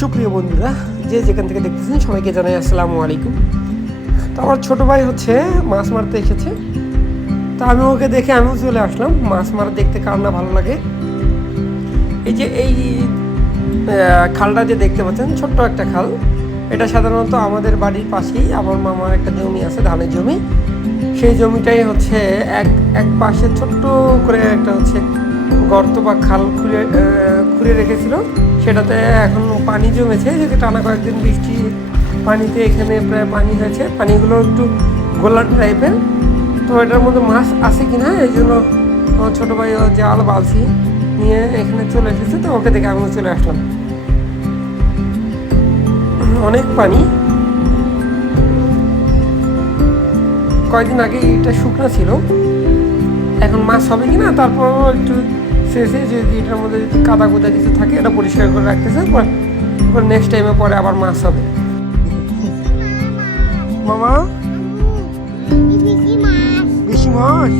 সুপ্রিয় বন্ধুরা, যে যেখান থেকে দেখতেছেন সবাইকে জানাই আসসালামু আলাইকুম। তো আমার ছোটো ভাই হচ্ছে মাছ মারতে এসেছে, তো আমি ওকে দেখে আমিও চলে আসলাম। মাছ মারা দেখতে কার না ভালো লাগে। এই খালটা যে দেখতে পাচ্ছেন, ছোট্ট একটা খাল, এটা সাধারণত আমাদের বাড়ির পাশেই আমার মামার একটা জমি আছে, ধানের জমি। সেই জমিটাই হচ্ছে এক পাশে ছোট্ট করে একটা হচ্ছে গর্ত বা খাল খুঁড়ে রেখেছিল। সেটাতে এখন পানি জমেছে, যদি টানা কয়েকদিন বৃষ্টি পানিতে এখানে প্রায় পানি হয়েছে, পানিগুলো একটু গোলাট টাইপের। তো এটার মধ্যে মাছ আছে কি না, এই জন্য ছোটো ভাই জাল বালছি নিয়ে এখানে চলে এসেছে। তো ওকে দেখে আমিও চলে আসলাম। অনেক পানি, কয়েকদিন আগে এটা শুকনো ছিল, এখন মাছ হবে কি না তারপর একটু শেষে যদি এটার মধ্যে যদি কাদা কুদা কিছু থাকে এটা পরিষ্কার করে রাখতেছে, পর নেক্সট টাইমে পরে আবার মাছ হবে। মামা বেশি মাছ